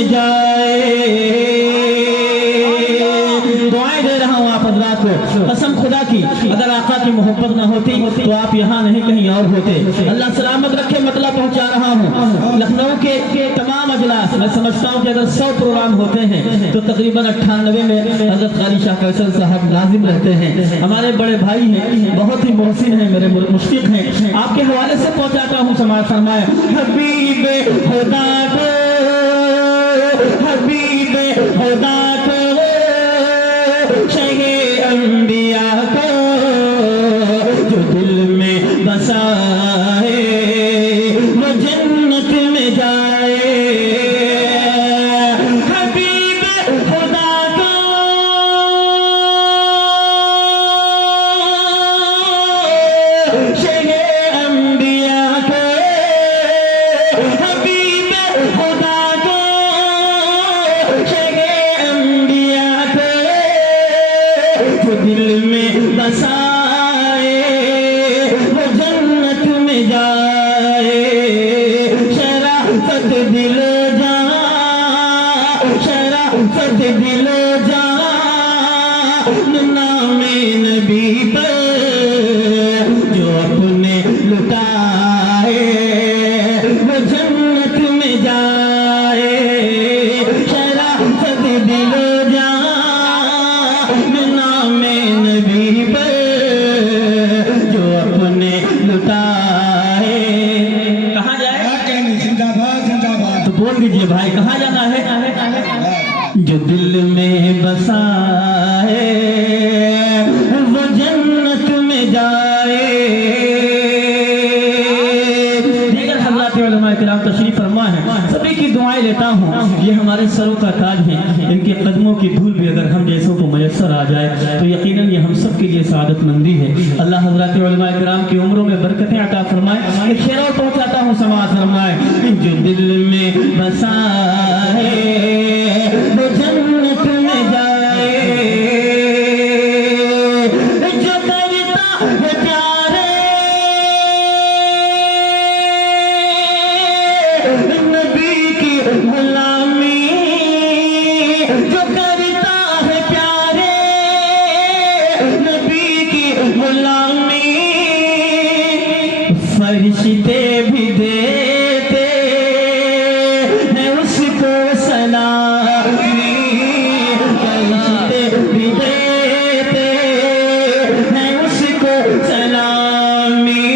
में जाए। दुआएं दे रहा हूँ आप हजरात को, कसम खुदा की अगर आका की मोहब्बत ना होती तो आप यहाँ नहीं कहीं और होते। अल्लाह सलामत रखे, मतलब पहुँचा रहा हूँ। लखनऊ के तमाम अजलास मैं समझता हूँ कि अगर 100 प्रोग्राम होते हैं तो तकरीबन 98 में हजरत कारी शाह फैसल साहब लाजिम रहते हैं। हमारे बड़े भाई हैं, बहुत ही मोहसिन हैं, मेरे मुश्किल हैं। आपके हवाले से पहुँचाता हूँ, समाज फरमाए हबीबे खुदा को, हबीबे खुदा को, शहे अंबिया को, जो दिल में बसाए वो जन्नत में जाए। हबीबे खुदा को, शहे अंबिया को, हबीबे खुदा को, शहे अंबिया को, जो दिल में बसाए वो जन्नत में जाए। शराफत दिल जा, शराफत दिल जा, नामे नबी पर जो अपने लुटाए वो जन्नत में जाए। शराफत दिल जा, नामे नबी पर जो अपने लुटाए। कहाँ जाए? जिंदाबाद जिंदाबाद। तो बोल दीजिए भाई, कहाँ जाना है? जो दिल में बसा है वो जन्नत में जाए। दीगर हज़रात उलमा किराम तशरीफ फरमा है, सभी की दुआएं लेता हूँ। ये हमारे सरों का ताज है, इनके कदमों की धूल भी अगर हम जैसों को मयसर आ जाए तो यकीनन ये हम सब के लिए सादतमंदी है। अल्लाह हज़रात उलमा किराम की उम्रों में बरकतें अता फरमाए। एक शेर और पहुँचाता हूँ, समाज फरमाए जो दिल में बसा है वो जन्नत में जाए। जो करता है प्यारे नबी की गुलामी, जो करता है प्यारे नबी की गुलामी, फरिश्ते भी देते हैं उसको सलामी, फरिश्ते भी देते हैं उसको सलामी।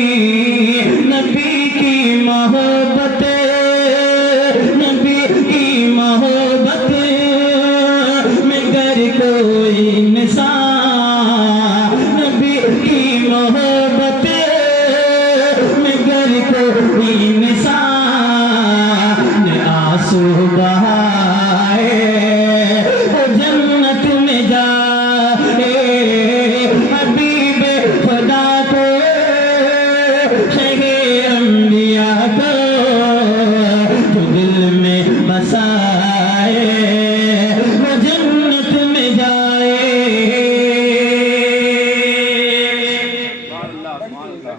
नबी की मोहब्बत, नबी की मोहब्बत में गर कोई इंसान, नबी की मोहब्बत में गर कोई इंसान आंसू बहाए वो जन्नत में जाए। हबीबे खुदा को, शहे अंबिया को, जो दिल में बसाए वो जन्नत में जाए।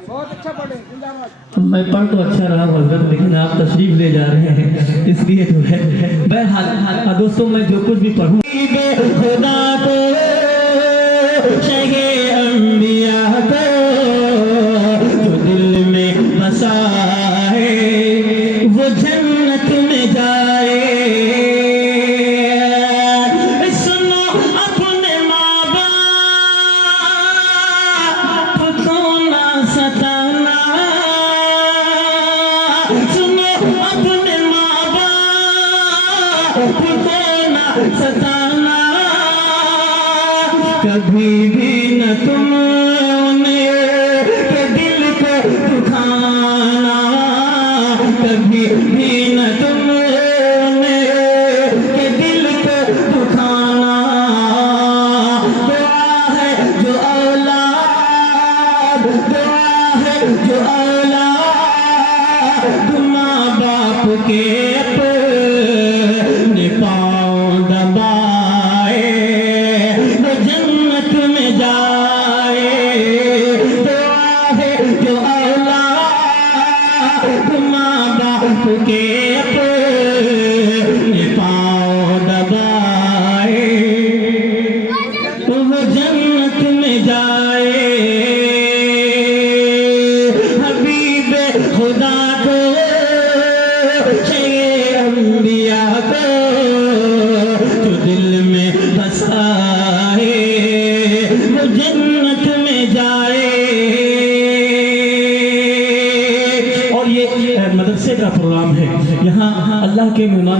बहुत अच्छा पढ़े, जिंदाबाद। मैं पढ़ तो अच्छा रहा हजरत, लेकिन आप तशरीफ ले जा रहे हैं इसलिए तो है। बहरहाल दोस्तों, मैं जो कुछ भी पढ़ूं खुदा को, शहे अंबिया को, जो दिल में बसा है वो जन्नत में जाए। सुनो अपने माँ बाप को ना सताना, सुनो अपने माँ बाप को ना सताना, कभी भी न तुम उनके दिल को दुखाना, कभी भी न तुम उनके दिल को दुखाना। दुआ है जो औलाद, दुआ है जो औलाद माँ बाप के अपने पाँव दबाए वो जन्नत में जाए।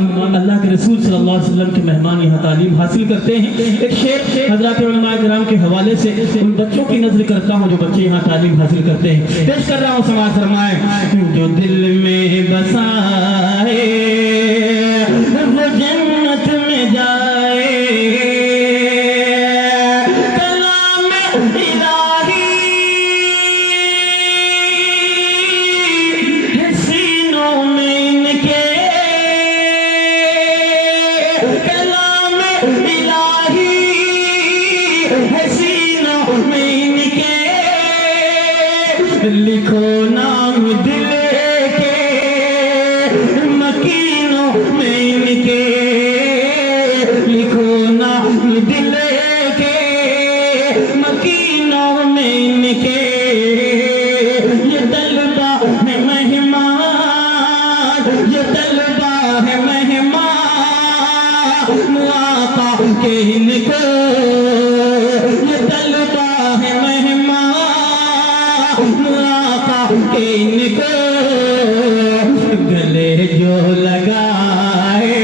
अल्लाह के रसूल सल्लल्लाहु अलैहि वसल्लम के मेहमान यहाँ तालीम हासिल करते हैं। एक शेर हज़रात उलमा किराम के हवाले से उन बच्चों की नज़र करता हूँ जो बच्चे यहाँ तालीम हासिल करते हैं। पेश कर रहा हूँ, समाज फरमाए। जो दिल में बसाए वो जन्नत में जाए, कलाम इलाही सीनों में इनके, कलाम इलाही सीनों में इनके, लिखो नाम दिल के मकीनों में इनके, लिखो नाम दिल के मकीनों में इनके। ये तलबा है मेहमान, ये तलबा है मेहमान आका के इनको, ये तलबा है मेहमान आका के इनको। गले जो लगाए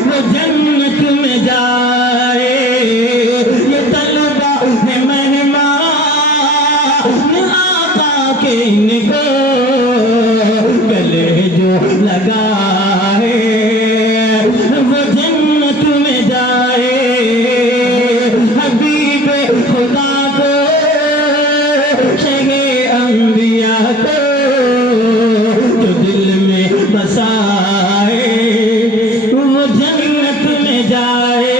वो जन्नत में जाए, ये तलबा है मेहमान आका के इनको। गले जो लगाए वो जन्नत में जाए, हबीब खुदा को शहे अंबिया को जो दिल में बसाए वो जन्नत में जाए।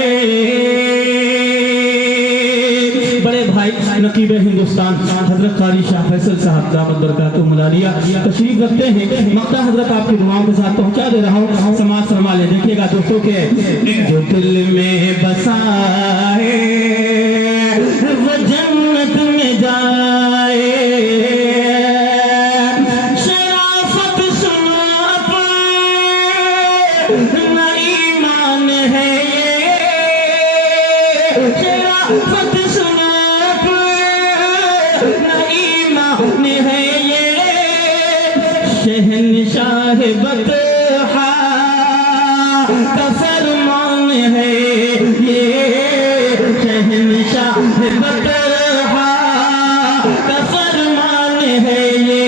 बड़े भाई नकीब हिंदुस्तान हजरत कारी शाह फैसल साहब दामद बरकातुहू मुलालिया तशरीफ रखते हैं। मक्ता हजरत आपकी दुआओं के साथ पहुंचा दे रहा हूँ। समाज फरमा ले, देखिएगा दोस्तों के जो दिल में बसाए वो जन्नत में जाए, शराफत सुनो अपना ईमान है ये, शराफत सुनो अपना ईमान है ये। शहंशाह बतहा का फरमान है ये, शहंशाह बतहा का फरमान है ये।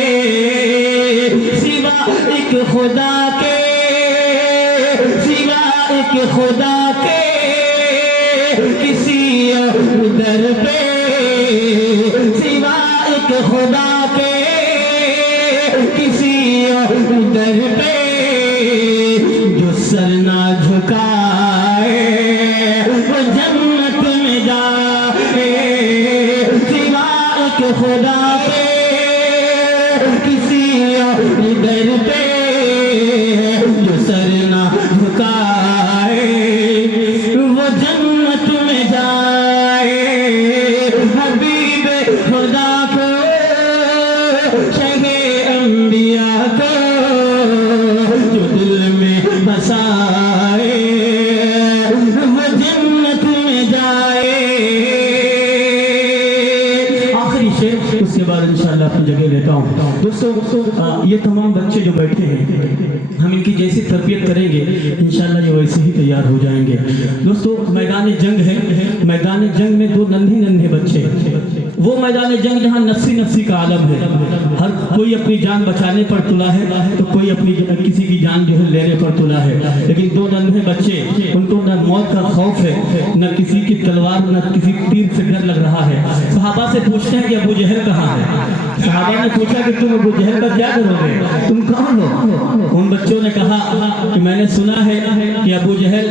सिवा एक खुदा के, सिवा एक खुदा के किसी उधर पे, सिवा एक खुदा के किसी उधर पे जो सर ना झुकाए वो जन्नत में जाए। सिवा एक खुदा के किसी उधर पे जो सर ना झुकाए वो जन्नत में जाए। हबीब खुदा को शहे अंबिया को जो दिल में बसाए वो जन्नत में जाए। आखिरी शेर, उसके बाद इंशाअल्लाह अपनी जगह लेता हूँ। दोस्तों ये तमाम बच्चे जो बैठे हैं, हम इनकी जैसी तरबियत करेंगे इंशाअल्लाह ये वैसे ही तैयार हो जाएंगे। दोस्तों मैदान जंग है, मैदान जंग में दो नन्हे बच्चे, वो मैदान जंग जहाँ नफ्सी नफ्सी का आलम है, हर कोई अपनी जान बचाने पर तुला है तो कोई अपनी किसी की जान जो है लेने पर तुला है। लेकिन दो नन्हे बच्चे, उनको न मौत का खौफ है, न किसी की तलवार, न किसी तीर से डर लग रहा है। सहाबा से पूछते हैं कि अबू जहल कहाँ है। सहाबा ने पूछा कि तुम अबू जहल का क्या करोगे, तुम कौन हो। उन बच्चों ने कहा कि मैंने सुना है कि अबू जहल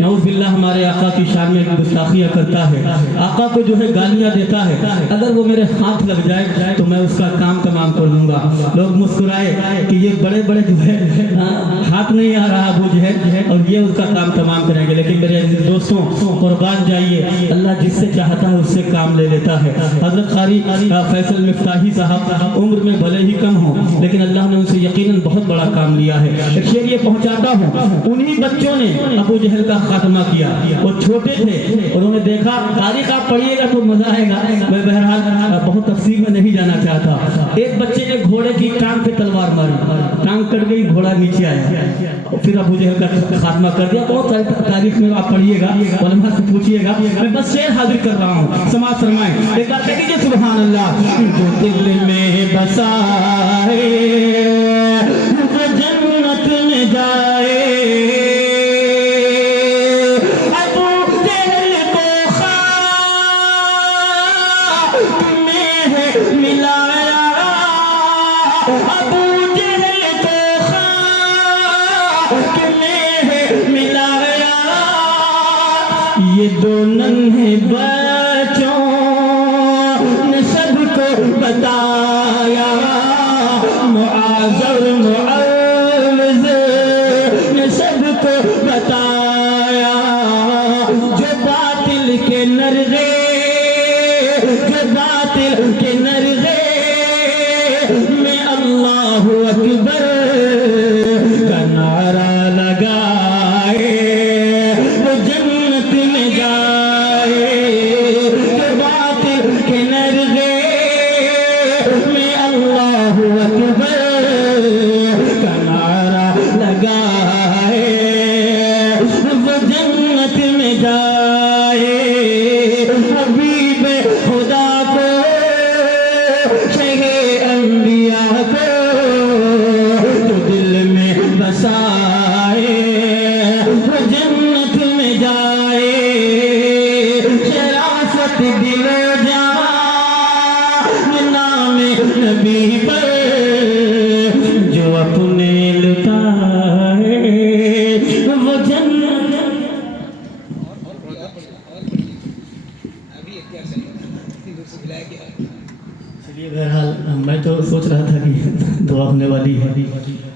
नऊज़ बिल्लाह हमारे आका की शान में गुस्ताखियाँ करता है, आका को जो है गालियाँ देता है, अगर वो मेरे हाथ लग जाए तो मैं उसका काम तमाम कर दूंगा। लोग मुस्कुराए कि ये बड़े बड़े जो है हाथ नहीं आ रहा अबू जहल और ये उसका काम तमाम करेंगे। लेकिन मेरे दोस्तों कुर्बान जाइए, अल्लाह जिससे चाहता है उससे काम ले लेता है। हजरत कारी फैसल मिफ्ताही साहब उम्र में भले ही कम हो लेकिन अल्लाह ने उनसे यकीनन बहुत बड़ा काम लिया है। एक शेर ये पहुंचाता हूँ, उन्हीं बच्चों ने अबू जहल का खात्मा किया। वो छोटे थे, उन्होंने देखा, तारीख आप पढ़िएगा तो मजा आएगा, मैं बहरहाल बहुत तफसील में नहीं जाना चाहता। एक बच्चे ने घोड़े की टांग पे तलवार मारी, टांग कट गई, घोड़ा नीचे आया, फिर अबू जहल का खात्मा कर दिया। बहुत सारी तारीख में आप पढ़िएगा, उलमा से पूछिएगा, मैं बस शेर हाजिर कर रहा हूँ, समाज फरमाएं। एक बार कह दीजिए सुभान अल्लाह। जो दिल में बसाए वो जन्नत में जाए, अबू जहल को खाक में है मिलाया, अबू जहल को खाक में है मिलाया। ये दो नन्हे बच्चों ने सबको बताया, मुआज़ और मुअव्वज़ ने सबको बताया। जो बातिल के नरगे, जो बातिल के नरगे में अल्लाहु अकबर का नारा लगाए, वो जन्नत में जाए। जो बातिल के नरगे में अल्लाहु अकबर का नारा लगाए, वो जन्नत में जाए। हबीब खुदा को, शहे अंबिया को तो दिल में बसाए, वो जन्नत में जाए। शराफत दिलो जान नाम नबी पर जो अपने लुटाए, वो जन्नत। चलिए बहरहाल मैं तो सोच रहा था कि दुआ होने वाली है।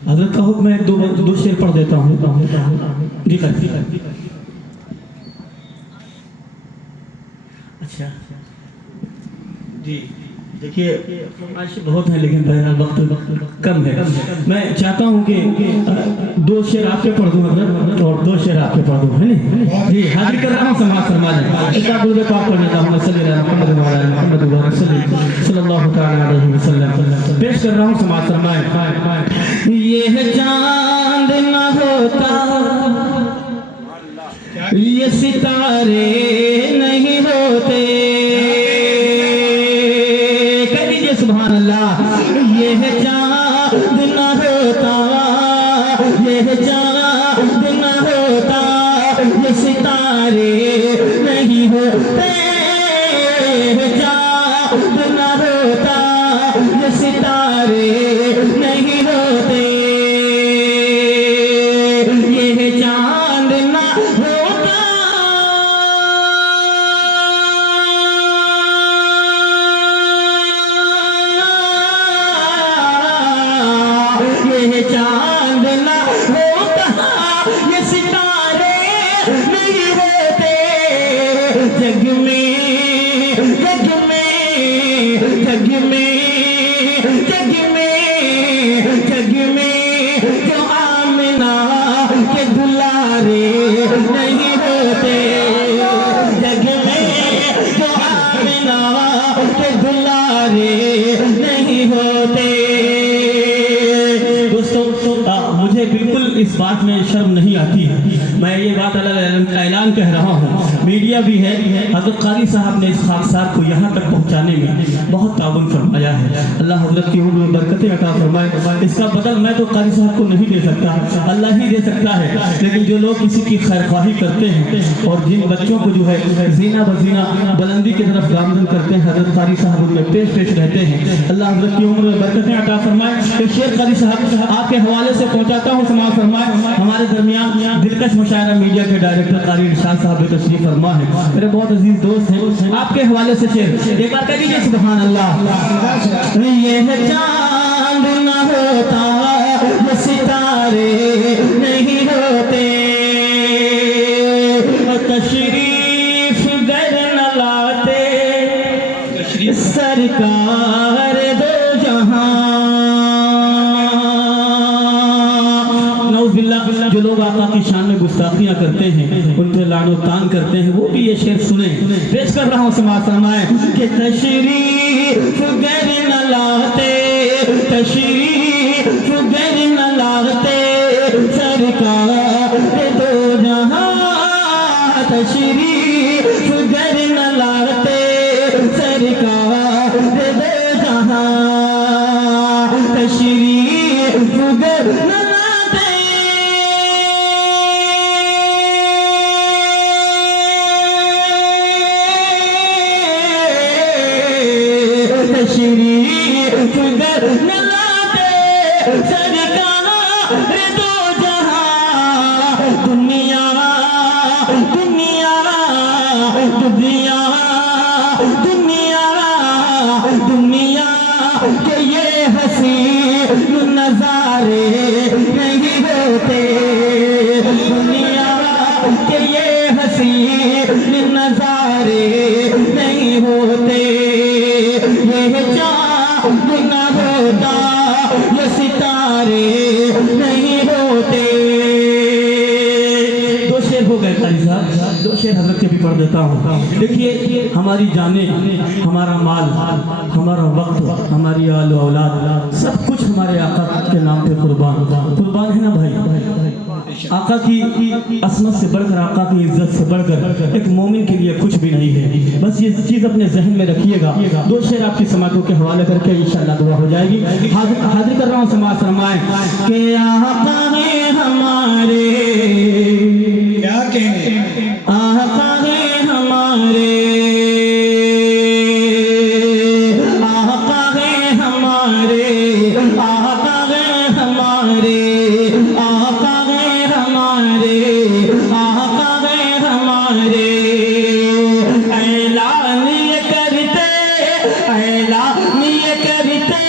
हज़रत का हुक्म है, दो शेर पढ़ देता हूँ जी। अच्छा जी, देखिए फरमाइशें बहुत हैं लेकिन बहरहाल वक्त कम है। मैं चाहता हूँ कि दो शेर आपके पढ़ दूँ हज़रत और दो शेर आपके पढ़ दूँ, है ना जी। हाजिर कर रहा हूँ, समाज फरमा लें। इसका दूर पाक पढ़ लेता हूँ, सल्लल्लाहु अलैहि वसल्लम पेश कर रहा हूँ, समाज फरमाएं। ये चांद न होता, ये सितारे नहीं होते, कह दीजिए सुभान अल्लाह। ये चांद न होता, ये चांद न होता, ये सितारे नहीं होते, चांद न होता, ये सितारे नहीं होते, ये चांद न होता, ये चांद न होता, ये सितारे नहीं होते। जग में, जग में, जग में, जग में, जग में जो आमिना के दुलारे नहीं होते, जग में जो आमिना के दुलारे नहीं होते। दोस्तों मुझे बिल्कुल इस बात में शर्म नहीं आती है, मैं ये बात ऐलान कह रहा हूँ, मीडिया भी है। हज़रत क़ारी साहब ने इस खाकसार को यहाँ तक पहुँचाने में बहुत ताउन फरमाया है। अल्लाह हज़रत की उम्र में बरकतें अता फरमाए। इसका बदल मैं तो क़ारी साहब को नहीं दे सकता, अल्लाह ही दे सकता है। लेकिन जो लोग किसी की खैरख्वाही करते हैं और जिन बच्चों को जो है जीना बजीना बुलंदी की तरफ गामजन करते हैं, हज़रत क़ारी साहब उनमें पेश पेश रहते हैं। अल्लाह हज़रत की उम्र में बरकतें अता फरमाए। एक शेर क़ारी साहब आपके हवाले से पहुँचाता हूँ, समाज फरमाए। हमारे दरमियान दिलकश मुशायरा मीडिया के डायरेक्टर क़ारी इरशाद साहब तशरीफ फरमा है, मेरे बहुत अजीज दोस्त हैं। आपके हवाले से शेर एक बार कह दीजिए सुभान अल्लाह। ये चांद न होता, ये सितारे नहीं होते, तशरीफ घर न लाते सरकार दो जहां, शान में गुस्ताखियां करते हैं, उन पर लानो तान करते हैं, वो भी ये शेर सुने। पेश कर रहा हूँ समाज फरमाए कि तशरीफ गर न लाते, तशरीफ गर न लाते सरकार दो जहां, तशरीफ गर न लाते सरकार दो जहां, तशरीफ गर न लाते, तशरीफ गर न लाते सरकार दो जहां, दुनिया दुनिया दुनिया दुनिया दुनिया के ये हंसी नजारे नहीं होते, दुनिया के ये हंसी नजारे नहीं होते, ये चाँद न होता ये सितारे नहीं होते। दो शेर हो गए कारी साहब, दो शेर हजरत के भी पढ़ देता हूँ। देखिए, हमारी जाने, हमारा माल, हमारा वक्त, हमारी आल औलाद, सब कुछ हमारे आका के नाम पे कुर्बान कुर्बान है ना भाई। आका की असमत से बढ़कर, आका की इज्जत से बढ़कर एक मोमिन के लिए कुछ भी नहीं है। बस ये चीज़ अपने जहन में रखिएगा। दो शेर आपकी समातों के हवाले करके इंशाअल्लाह दुआ हो जाएगी। हाजिर कर रहा हूँ समाज फरमाए कि आका है हमारे, क्या कहें आका है हमारे, आका है हमारे, आका है हमारे, आका है हमारे, आका है हमारे, ऐलान ये करते, ऐलान ये करते,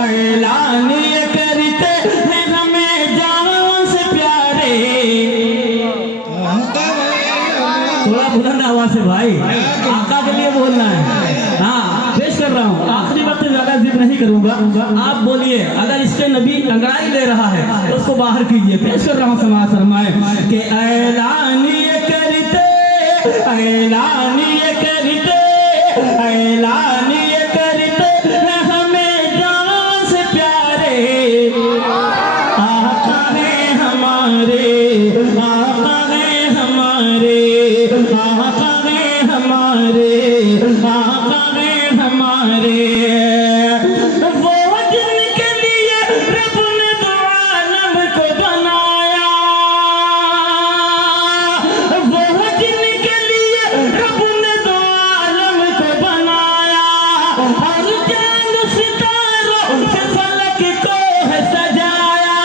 ऐलान ये करते हैं हमें जान से प्यारे। थोड़ा बुलंद आवाज से भाई, आका के लिए बोलना है। हाँ, पेश कर रहा हूँ। आखिरी वक्त ज्यादा जिद नहीं करूंगा, आप बोलिए। अगर इसके नबी अंगड़ाई ले रहा है तो उसको बाहर कीजिए। पेश कर रहा हूँ समाज फरमाए कि ऐलान ये करते, ऐलान ये करते, ऐलान ये करते हैं हमें जान से प्यारे, आका है हमारे, आका है हमारे, आका है हमारे, आका है हमारे, वो जिनके लिए रब ने दो आलम को बनाया, वो जिनके लिए रब ने दो आलम को बनाया, हर चांद सितारों से फलक को है सजाया,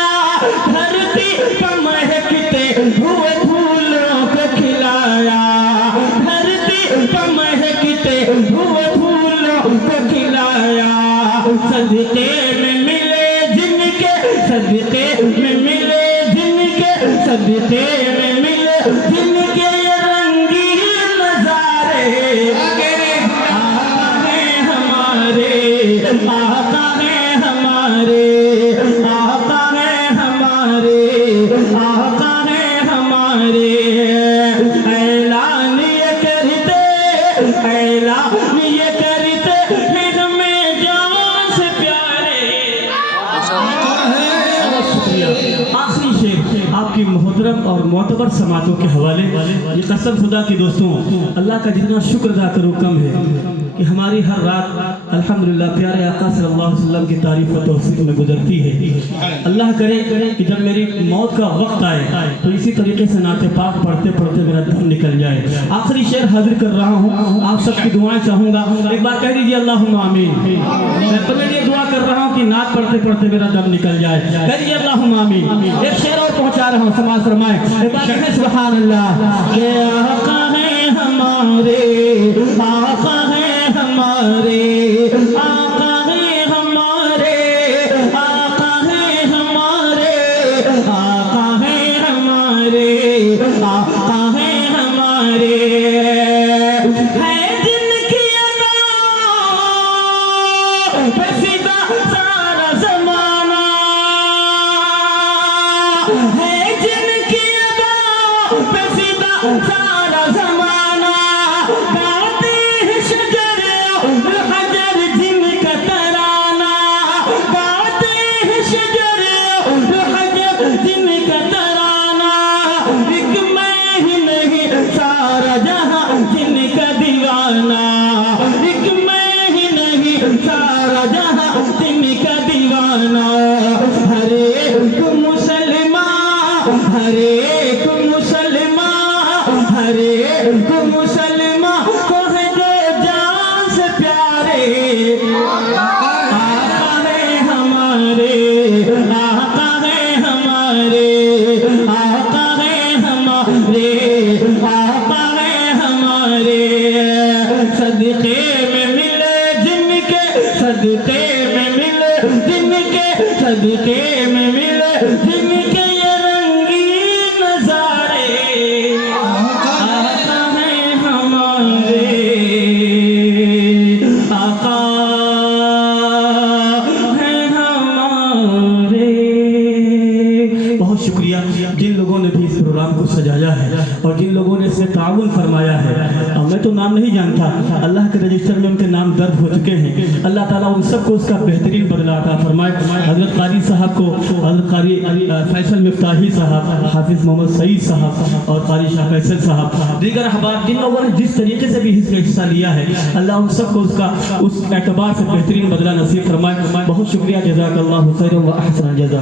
धरती पर महकते हुए फूलों को खिलाया, धरती पर महकते हुए फूलों को खिलाया, सदके में मिले जिनके, सदके में मिले जिनके, सदके में मिले जिनके ये रंगीन नजारे, आका है हमारे, आका है हमारे, आका है हमारे, आका है हमारे, ऐलान ये करते, ऐलान ये करते हैं हमें जान से प्यारे। शुक्रिया। आखिरी शेर आपकी मोहतरम और मोतबर समातों के हवाले। ये कसम खुदा की दोस्तों, अल्लाह का जितना शुक्र अदा करूँ कम है कि हमारी हर रात अल्हम्दुलिल्लाह प्यारे आका सल्लल्लाहु अलैहि वसल्लम की तारीफ व तौसीफ में गुजरती है। अल्लाह करे कि जब मेरी मौत का वक्त आए तो इसी तरीके से नाते पाक पढ़ते पढ़ते मेरा दम निकल जाए। आखिरी शेर हाजिर कर रहा हूँ, आप सबकी दुआएं चाहूँगा। एक बार कह दीजिए अल्लाहुम्मा आमीन। मैं पहले ये दुआ कर रहा हूँ कि नात पढ़ते पढ़ते मेरा दम निकल जाए। कह दीजिए अल्लाहुम्मा आमीन। एक शेर और पहुँचा रहा हूँ, समाज फरमाए एक बार कहें सुभान अल्लाह। ये आका है हमारे, आका है हमारे, आका है हमारे, आका है हमारे, आका है हमारे, आका है हमारे, है जिनकी अदाओं पे फिदा सारा ज़माना, है जिनकी अदाओं सारा जमाना गाते हैं शजर और हजर जिनका तराना गाते हैं शजर और हजर जिनका तराना एक मैं ही नहीं सारा जहां जिनका दीवाना एक मैं ही नहीं सारा जहां जिनका दीवाना हर एक मुसलमान हर एक मुसलमान हर एक मुसलमान को है जो जान से प्यारे आका है हमारे आका है हमारे आका है हमारे आका है हमारे सदके में मिले जिनके सदके में मिले जिनके सदके में मिले जिनके ये रंगीन नजारे आका है हमारे आका है हमारे। बहुत शुक्रिया जिन लोगों ने भी इस प्रोग्राम को सजाया है और जिन लोगों ने इसमें ताउन फरमाया है। मैं तो नाम नहीं जानता, अल्लाह के रजिस्टर में उनके नाम दर्ज हो चुके हैं। अल्लाह ताला उन सबको उसका बेहतरीन बदला अता फरमाए। हजरत कारी साहब को हजरत कारी फैसल मिफ्ताही साहब, हाफिज मोहम्मद सईद साहब और कारी शाह फैसल साहब, दीगर अहबाब जिन लोगों ने जिस तरीके से भी हिस्सा लिया है, अल्लाह उन सबको उसका उस एतबार से बेहतरीन बदला नसीब फरमाए। बहुत शुक्रिया, जज़ाकल्लाहु खैरन व अहसन जज़ा।